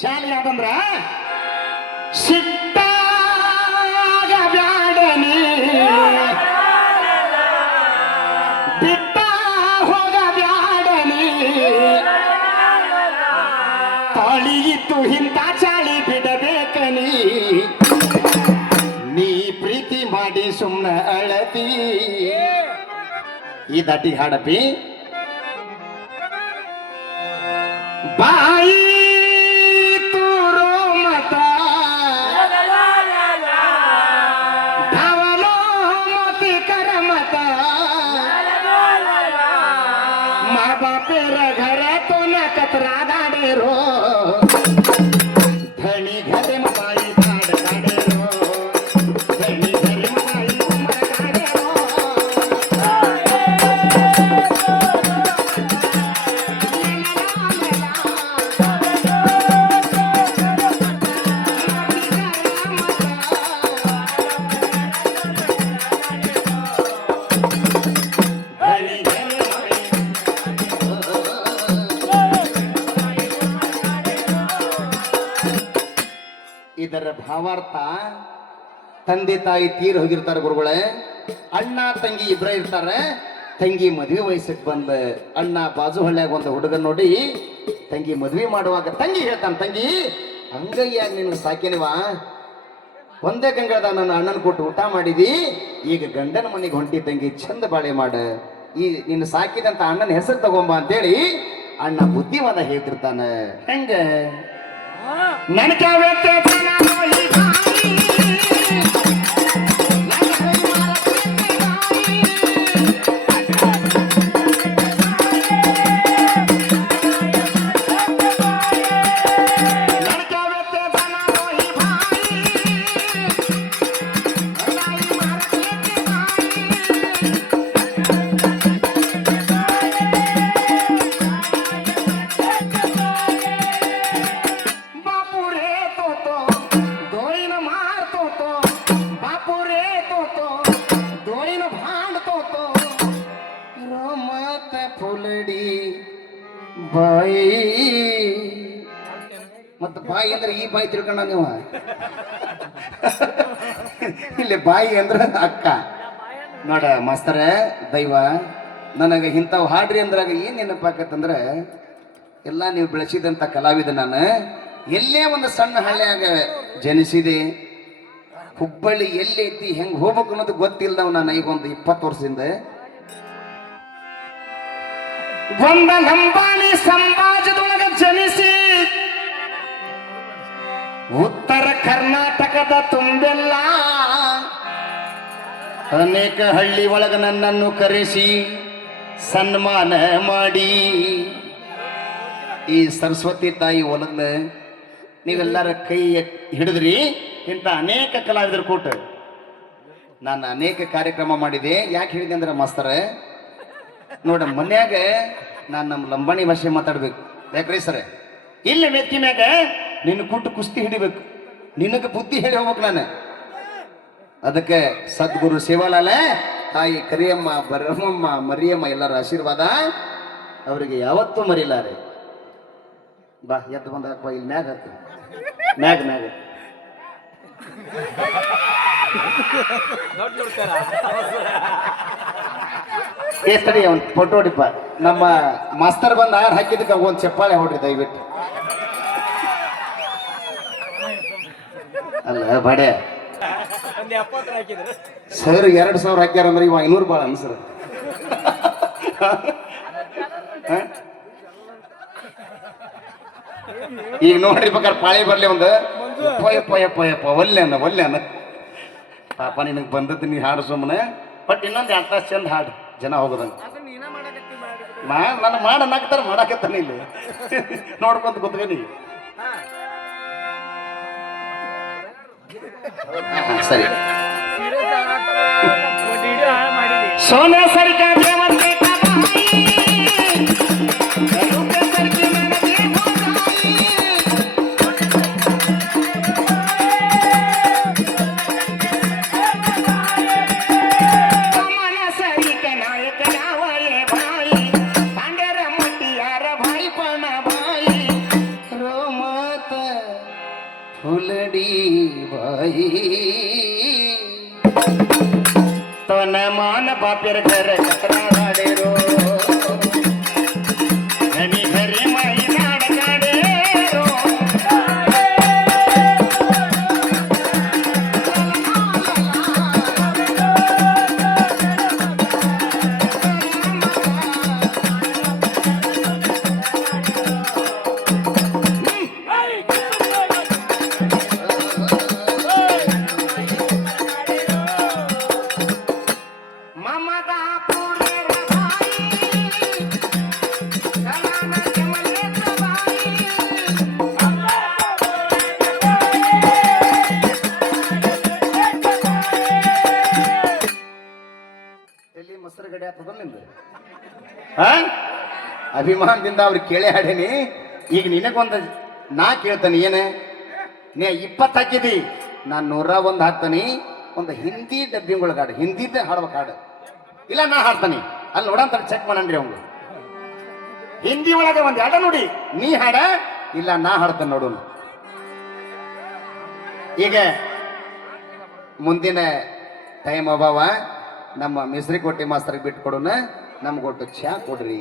ಶಾಲೆ ಯಾವ್ದಂದ್ರ ಸಿಟ್ಟಾಗ ಬ್ಯಾಡನಿ ಬಿಟ್ಟ ಹೋಗ ಬ್ಯಾಡನಿ ತಾಳಿಯಿತ್ತು ಇಂಥ ಚಾಳಿ ಬಿಡಬೇಕನಿ ನೀ ಪ್ರೀತಿ ಮಾಡಿ ಸುಮ್ಮನ ಅಳತಿ ಈ ದಾಟಿ ಹಾಡಪಿ ಬಾಯಿ बापेर घरातो ना कचरा गाडे रो धनी घरे माई झाड गाडे रो धनी घरे माई उमर गाडे रो ಇದರ ಭಾವಾರ್ಥ ತಂದೆ ತಾಯಿ ತೀರ್ ಹೋಗಿರ್ತಾರೆ ಗುರುಗಳೇ. ಅಣ್ಣ ತಂಗಿ ಇಬ್ರ ಇರ್ತಾರೆ. ತಂಗಿ ಮದುವೆ ವಯಸ್ಸಿಗೆ ಬಂದ ಅಣ್ಣ ಬಾಜು ಹಳ್ಳಿಯಾಗ ಒಂದು ಹುಡುಗ ನೋಡಿ ತಂಗಿ ಮದುವೆ ಮಾಡುವಾಗ ತಂಗಿ ಹೇಳ್ತಾನೆ, ತಂಗಿ ಹಂಗಯ್ಯಾಗ ನಿನ್ನ ಸಾಕಿನವಾ ಒಂದೇ ಗಂಗಳದ ನನ್ನ ಅಣ್ಣನ ಕೊಟ್ಟು ಊಟ ಮಾಡಿದಿ, ಈಗ ಗಂಡನ ಮನೆಗೆ ಹೊಂಟಿ ತಂಗಿ ಚಂದ ಬಾಳೆ ಮಾಡ, ಈ ನಿನ್ನ ಸಾಕಿದಂತ ಅಣ್ಣನ ಹೆಸರು ತಗೊಂಬ ಅಂತೇಳಿ ಅಣ್ಣ ಬುದ್ಧಿವಾದ ಹೇಳ್ತಿರ್ತಾನ. ಹೆಂಗ ನನ್ನ ಬಾಯಿ ಮತ್ತ ಬಾಯಿ ಅಂದ್ರೆ ಈ ಬಾಯಿ ತಿಳ್ಕೊಂಡ ನೀವು ಇಲ್ಲಿ ಬಾಯಿ ಅಂದ್ರ ಅಕ್ಕ ನೋಡ ಮಾಸ್ತರ ದೈವ ನನಗೆ ಇಂಥವು ಹಾಡ್ರಿ ಅಂದ್ರಾಗ ಏನ್ ನೆನಪಾಕತ್ತಂದ್ರ ಎಲ್ಲ ನೀವು ಬೆಳೆಸಿದಂತ ಕಲಾವಿದ ನಾನು ಎಲ್ಲೇ ಒಂದು ಸಣ್ಣ ಹಳ್ಳಿಯಾಗ ಜನಿಸಿದೆ. ಹುಬ್ಬಳ್ಳಿ ಎಲ್ಲಿ ಐತಿ ಹೆಂಗ್ ಹೋಗ್ಬೇಕು ಅನ್ನೋದು ಗೊತ್ತಿಲ್ಲದವ್ ನಾನು ಈಗ ಒಂದು 20 ವರ್ಷದಿಂದ ಒಂದ ಲಂಬಾಣಿ ಸಮಾಜದೊಳಗ ಜನಿಸಿ ಉತ್ತರ ಕರ್ನಾಟಕದ ತುಂಬೆಲ್ಲ ಅನೇಕ ಹಳ್ಳಿ ಒಳಗ ನನ್ನನ್ನು ಕರೆಸಿ ಸನ್ಮಾನ ಮಾಡಿ ಈ ಸರಸ್ವತಿ ತಾಯಿ ಒಳಗ ನೀವೆಲ್ಲರ ಕೈ ಹಿಡಿದ್ರಿ. ಇಂಥ ಅನೇಕ ಕಲಾವಿದರು ಕೊಟ್ಟು ನಾನು ಅನೇಕ ಕಾರ್ಯಕ್ರಮ ಮಾಡಿದೆ. ಯಾಕೆ ಹೇಳಿದೆ ಅಂದ್ರೆ ಮಾಸ್ತರ ನೋಡ ಮನ್ಯಾಗ ನಾನು ನಮ್ಮ ಲಂಬಾಣಿ ಭಾಷೆ ಮಾತಾಡ್ಬೇಕು. ಯಾಕ್ರಿ ಸರ್ ಇಲ್ಲ ಮೆತ್ತಿ ಮ್ಯಾಗ ನಿನ್ನ ಕುಟ್ಟು ಕುಸ್ತಿ ಹಿಡಿಬೇಕು, ನಿನಗೆ ಬುದ್ಧಿ ಹೇಳಿ ಹೋಗ್ಬೇಕು ನಾನು. ಅದಕ್ಕೆ ಸದ್ಗುರು ಶಿವಲಾಲ ತಾಯಿ ಕರಿಯಮ್ಮ ಬರಮಮ್ಮ ಮರಿಯಮ್ಮ ಎಲ್ಲರ ಆಶೀರ್ವಾದ ಅವರಿಗೆ ಯಾವತ್ತೂ ಮರಿಲಾರೆ. ಬಾ ಎದ್ದು ಬಂದ ಇಲ್ಲಿ ಮ್ಯಾಗ ಹತ್ತು ಮ್ಯಾಗ ಮ್ಯಾಗ ತಡಿ ಒಂದು ಫೋಟೋ ಹೊಡಿಪ. ನಮ್ಮ ಮಾಸ್ತರ್ ಬಂದ ಆರ್ ಹಾಕಿದಕ್ಕೆ ಒಂದು ಚಪ್ಪಾಳೆ ಹೊಡ್ರಿ ದಯವಿಟ್ಟು. ಅಲ್ಲ ಬಾಡೆ ಸರ್ 2000 ಹಾಕ್ಯಾರ ಅಂದ್ರೆ ಇವ 500 ಬಾಳ ಅನ್ಸರ್. ಈಗ ನೋಡ್ರಿ ಬೇಕಾದ್ರೆ ಪಾಳಿ ಬರ್ಲಿ ಒಂದು ಪೊಯಪ್ಪ ಒಲ್ಲೆ ಅನ್ನ ಪಾಪ ನಿನಗೆ ಬಂದದ್ದು ನೀ ಹಾಡು ಸುಮ್ಮನೆ. ಬಟ್ ಇನ್ನೊಂದು 2 ತಾಸು ಚಂದ ಹಾಡು ಜನ ಹೋಗೋದಂಗ ನಾನು ಮಾಡನ್ನಾಕ್ತಾರ ಮಾಡಾಕತ್ತಾನೆ ಇಲ್ಲಿ ನೋಡ್ಕೊಂತ ಕೂತ್ಕನಿ. ಸರಿ ಸೋನೆ ಸರಿಕಾ ಅವನ ಮಾನ ಪಾಪಿರ ಕರ ಕತ್ರಾಡೇರೋ ಹನಿ ಹರಿ ಮೈ ನಾಡಗಾಡೇರೋ ಎಲ್ಲಿ ಮೊಸರು ಗಡಿ ಆಗ್ತದ ನಿಂದು ಅಭಿಮಾನದಿಂದ ಅವ್ರಿಗೆ ಕೇಳಿ ಹಾಡೇನಿ. ಈಗ ನಿನಗೊಂದು ನಾ ಕೇಳ್ತಾನೆ ಏನೇ ನೀ 20 ಹಾಕಿದಿ, ನಾನು 101 ಹಾಕ್ತಾನಿ. ಒಂದು ಹಿಂದಿ ಡಬ್ಬಿಂಗಳ ಹಾಡು, ಹಿಂದಿದ್ದೆ ಹಾಡ್ಬೇಕು ಹಾಡು. ಇಲ್ಲ ನಾ ಹಾಡ್ತಾನೆ, ಅಲ್ಲಿ ನೋಡಂತ ಚೆಕ್ ಮಾಡನ್ರಿ ಅವಂಗ. ಹಿಂದಿ ಒಳಗೆ ಒಂದು ಹಾಡ ನೋಡಿ, ನೀ ಹಾಡ ಇಲ್ಲ ನಾ ಹಾಡ್ತಾನೆ ನೋಡೋಣ. ಈಗ ಮುಂದಿನ ಟೈಮ್ ಅಭಾವ, ನಮ್ಮ ಮಿಸ್ರಿ ಕೊಟ್ಟಿ ಮಾಸ್ತರ್ಗೆ ಬಿಟ್ಟು ಕೊಡೋಣ. ನಮ್ಗೊಟ್ಟು ಚಾ ಕೊಡ್ರಿ.